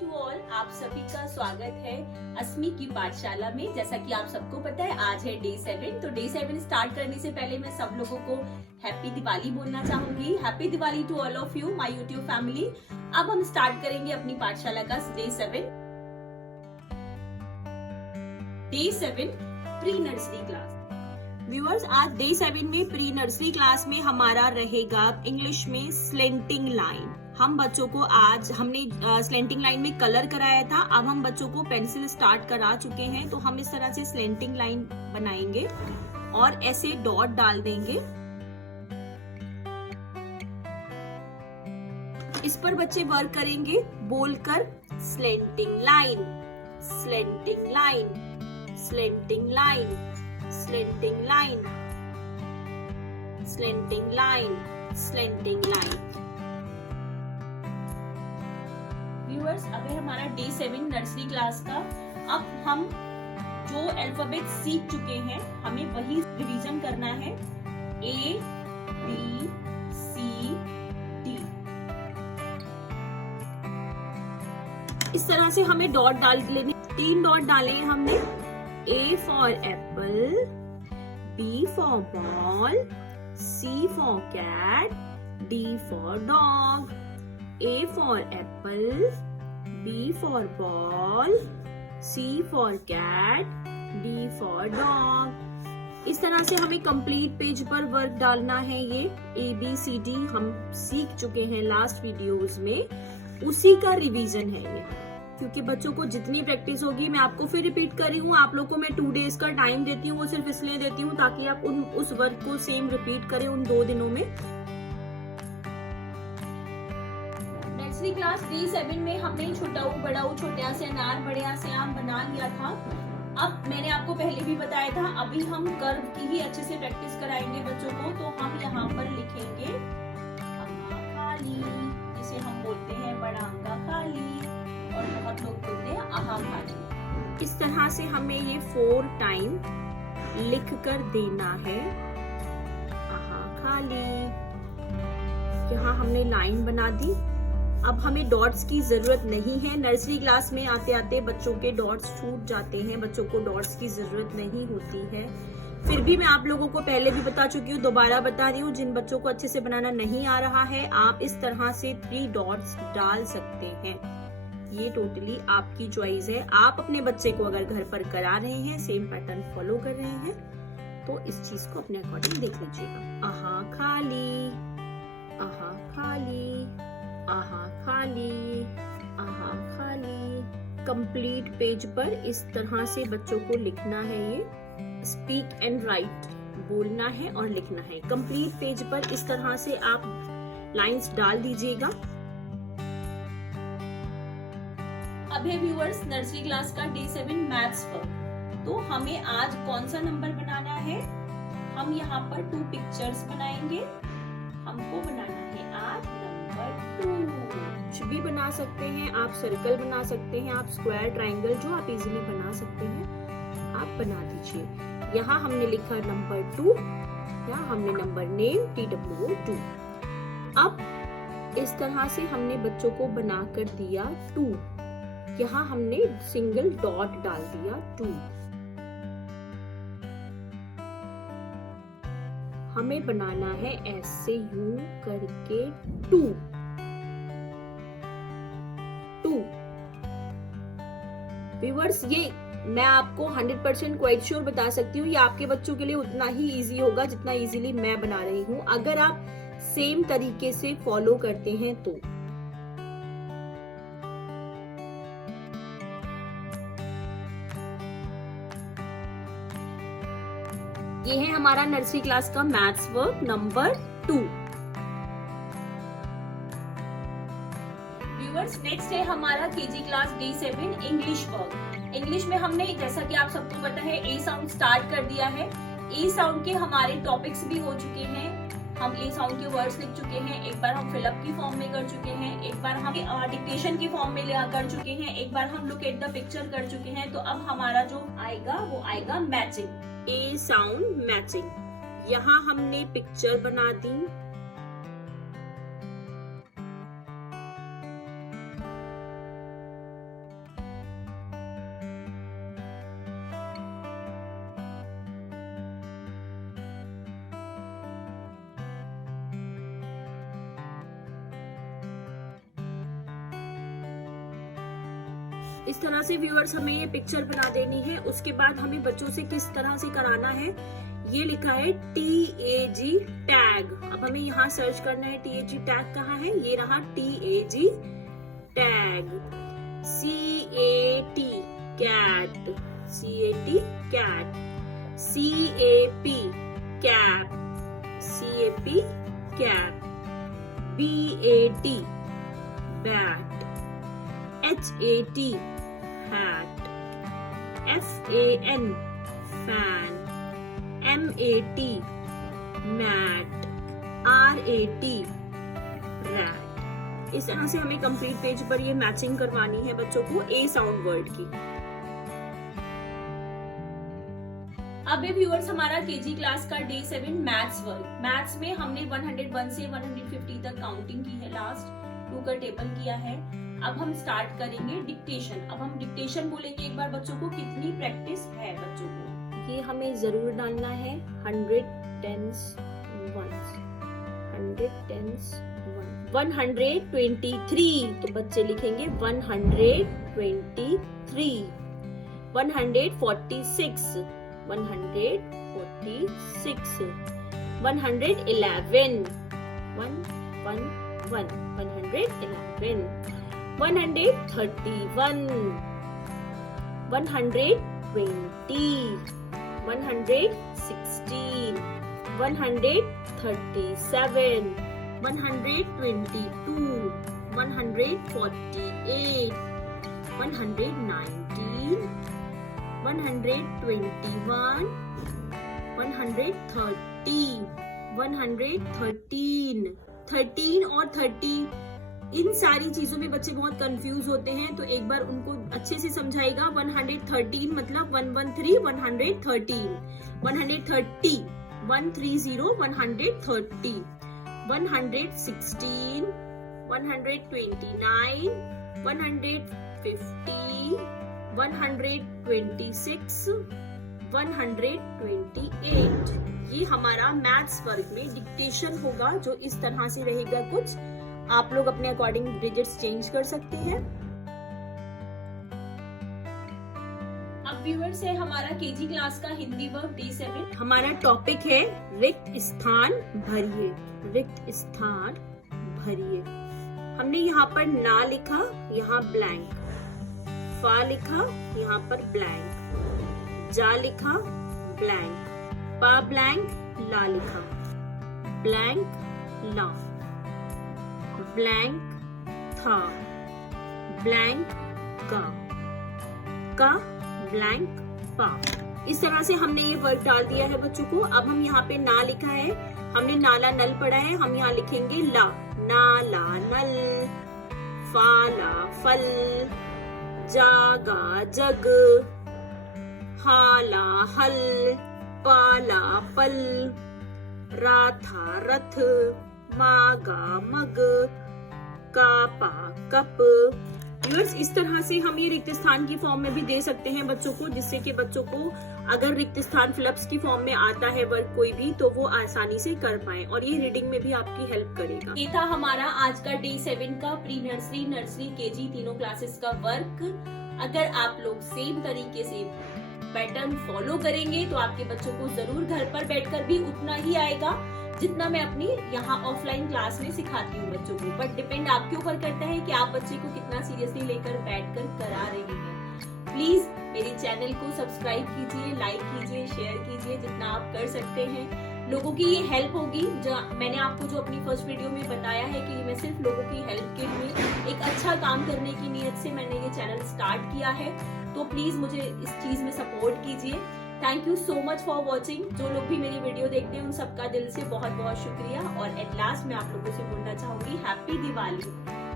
To all, आप सभी का स्वागत है अस्मी की पाठशाला में। जैसा कि आप सबको पता है आज है डे 7। तो डे 7 स्टार्ट करने से पहले मैं सब लोगों को हैप्पी दिवाली बोलना चाहूंगी। Happy Diwali to all of you my YouTube family. अब हम स्टार्ट करेंगे अपनी पाठशाला का day 7। Day 7 pre nursery class. Viewers, आज डे 7 में प्री नर्सरी क्लास में हमारा रहेगा इंग्लिश में स्लेंटिंग लाइन। हम बच्चों को आज हमने स्लेंटिंग लाइन में कलर कराया था, अब हम बच्चों को पेंसिल स्टार्ट करा चुके हैं। तो हम इस तरह से स्लेंटिंग लाइन बनाएंगे और ऐसे डॉट डाल देंगे। इस पर बच्चे वर्क करेंगे बोलकर slanting line, slanting line, slanting line, slanting line, slanting line, slanting line. Viewers, अभी हमारा डे 7 नर्सरी क्लास का, अब हम जो अल्फाबेट सीख चुके हैं हमें वही रिवीजन करना है। A, B, C, D। इस तरह से हमें डॉट डाल लेने, 3 डॉट डाले हैं हमने। A for apple, B for ball, C for cat, D for dog। A for apple, B for ball, C for cat, D for dog। इस तरह से हमें कंप्लीट पेज पर वर्क डालना है। ये ABCD हम सीख चुके हैं लास्ट वीडियोस में, उसी का रिवीजन है ये। क्योंकि बच्चों को जितनी प्रैक्टिस होगी, मैं आपको फिर रिपीट कर रही हूँ, आप लोगों को मैं 2 डेज का टाइम देती हूँ। वो सिर्फ इसलिए देती हूँ ताकि आप उस वर्क को सेम रिपीट करें उन 2 दिनों में। नर्सरी क्लास डे 7 में हमने छोटाऊ बड़ाऊ, छोट्या से अनार, बड़िया से आम बना लिया था। अब मैंने आपको पहले भी बताया था, अभी हम कर्व की ही अच्छे से प्रैक्टिस कराएंगे बच्चों को। तो हम यहाँ पर लिखेंगे खाली, जिसे हम बोलते हैं बड़ा अंगा खाली, और बहुत लोग बोलते हैं आहा खाली। इस तरह से हमें ये 4 टाइम लिख कर देना है। आहा खाली, यहाँ हमने लाइन बना दी। अब हमें डॉट्स की जरूरत नहीं है। नर्सरी क्लास में आते आते बच्चों के डॉट्स छूट जाते हैं, बच्चों को डॉट्स की जरूरत नहीं होती है। फिर भी मैं आप लोगों को पहले भी बता चुकी हूँ, दोबारा बता रही हूँ, जिन बच्चों को अच्छे से बनाना नहीं आ रहा है, आप इस तरह से 3 डॉट्स डाल सकते हैं। ये टोटली आपकी चॉइस है। आप अपने बच्चे को अगर घर पर करा रहे हैं, सेम पैटर्न फॉलो कर रहे हैं, तो इस चीज को अपने अकॉर्डिंग देख लीजिएगा। आहा खाली, आहा खाली, आहा खाली, आहा खाली। कंप्लीट पेज पर इस तरह से बच्चों को लिखना है। ये स्पीक एंड राइट बोलना है और लिखना है। कंप्लीट पेज पर इस तरह से आप लाइंस डाल दीजिएगा। अभी व्यूअर्स, नर्सरी क्लास का डे 7 मैथ्स वर्क। तो हमें आज कौन सा नंबर बनाना है? हम यहाँ पर 2 पिक्चर्स बनाएंगे। हमको बनाना है आज नंबर 2। कुछ भी बना सकते हैं आप, सर्कल बना सकते हैं आप, स्क्वायर, ट्राइंगल, जो आप इजीली बना सकते हैं आप बना दीजिए। यहाँ हमने लिखा नंबर 2, यहाँ हमने नंबर नेम TWO2। अब इस तरह से हमने बच्चों को बनाकर दिया 2। यहाँ हमने सिंगल डॉट डाल दिया 2। हमें बनाना है ऐसे यूं करके 2। व्यूअर्स, ये मैं आपको 100% क्वाइट श्योर बता सकती हूँ, ये आपके बच्चों के लिए उतना ही इजी होगा जितना इजीली मैं बना रही हूँ, अगर आप सेम तरीके से फॉलो करते हैं तो। ये है हमारा नर्सरी क्लास का maths work number 2। Viewers, next है हमारा KG class day 7 English work. English में हमने, जैसा कि आप सबको पता है, ए साउंड स्टार्ट कर दिया है। ए साउंड के हमारे टॉपिक्स भी हो चुके हैं। हम ए साउंड के वर्ड्स लिख चुके हैं। एक बार हम फिलअप की फॉर्म में कर चुके हैं, एक बार हम डिक्टेशन की फॉर्म में कर चुके हैं, एक बार हम लुक एट द पिक्चर कर चुके हैं। तो अब हमारा जो आएगा वो आएगा मैचिंग। ए साउंड मैचिंग। यहाँ हमने पिक्चर बना दी, इस तरह से व्यूअर्स हमें ये पिक्चर बना देनी है। उसके बाद हमें बच्चों से किस तरह से कराना है, ये लिखा है TAG टैग। अब हमें यहाँ सर्च करना है TAG टैग कहाँ है, ये रहा TAG tag. CAT cat, CAT cat, CAP cap, CAP cap, BAT bat, HAT hat, FAN fan, MAT mat, RAT rat। इस तरह से हमें कंप्लीट पेज पर ये मैचिंग करवानी है बच्चों को A साउंड वर्ड की। अब ये व्यूअर्स हमारा केजी क्लास का डे 7 मैथ्स वर्क। मैथ्स में हमने 101 से 150 तक काउंटिंग की है, लास्ट 2 का टेबल किया है। अब हम स्टार्ट करेंगे डिक्टेशन। अब हम डिक्टेशन बोलेंगे एक बार बच्चों को, कितनी प्रैक्टिस है बच्चों को ये हमें जरूर डालना है। 100 10s 1s, 100 10s 1, 123 तो बच्चे लिखेंगे 123, 146 146, 111 111, 131, 131, 120, 116, 137, 122, 148, 119, 121, 130, 113, 13 और 30 इन सारी चीजों में बच्चे बहुत कंफ्यूज होते हैं, तो एक बार उनको अच्छे से समझाएगा। 113 मतलब 113, 113, 130, 130, 130, 116, 129, 150, 126, 128। ये हमारा मैथ्स वर्क में डिक्टेशन होगा, जो इस तरह से रहेगा कुछ। आप लोग अपने अकॉर्डिंग डिजिट्स चेंज कर सकते हैं। अब व्यूअर्स है हमारा केजी क्लास का हिंदी वर्क डे 7। हमारा टॉपिक है रिक्त स्थान भरिए। रिक्त स्थान भरिए। हमने यहाँ पर ना लिखा, यहाँ ब्लैंक, फा लिखा, यहाँ पर ब्लैंक, जा लिखा, ब्लैंक, पा ब्लैंक, ला लिखा, ब्लैंक ला, ब्लैंक था, ब्लैंक का ब्लैंक पा। इस तरह से हमने ये वर्ड डाल दिया है बच्चों को। अब हम यहाँ पे ना लिखा है, हमने नाला नल पढ़ा है, हम यहाँ लिखेंगे ला, नाला नल, फाला फल, जागा जग, हाला हल, पाला पल, राथा रथ, मागा मग, कापा कप। व्यूअर्स इस तरह से हम ये रिक्त स्थान की फॉर्म में भी दे सकते हैं बच्चों को, जिससे कि बच्चों को अगर रिक्त स्थान फ्लप्स की फॉर्म में आता है वर्क कोई भी, तो वो आसानी से कर पाए, और ये रीडिंग में भी आपकी हेल्प करेगा। ये था हमारा आज का डे 7 का प्री नर्सरी, नर्सरी, केजी तीनों क्लासेस का वर्क। अगर आप लोग सेम तरीके से पैटर्न फॉलो करेंगे तो आपके बच्चों को जरूर घर पर बैठकर भी उतना ही आएगा जितना मैं अपनी यहाँ ऑफलाइन क्लास में सिखाती हूँ बच्चों को। बट डिपेंड आपके ऊपर करता है कि आप बच्चे को कितना सीरियसली लेकर बैठकर करा रहे हैं। प्लीज मेरे चैनल को सब्सक्राइब कीजिए, लाइक कीजिए, शेयर कीजिए, जितना आप कर सकते हैं। लोगों की ये हेल्प होगी। जो मैंने आपको जो अपनी फर्स्ट वीडियो में बताया है कि मैं सिर्फ लोगों की हेल्प के लिए एक अच्छा काम करने की नीयत से मैंने ये चैनल स्टार्ट किया है, तो प्लीज मुझे इस चीज में सपोर्ट कीजिए। Thank you so much for watching. जो लोग भी मेरी वीडियो देखते हैं उन सबका दिल से बहुत बहुत शुक्रिया। और एट लास्ट मैं आप लोगों से बोलना चाहूंगी happy Diwali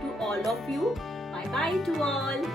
to all of you. Bye bye to all.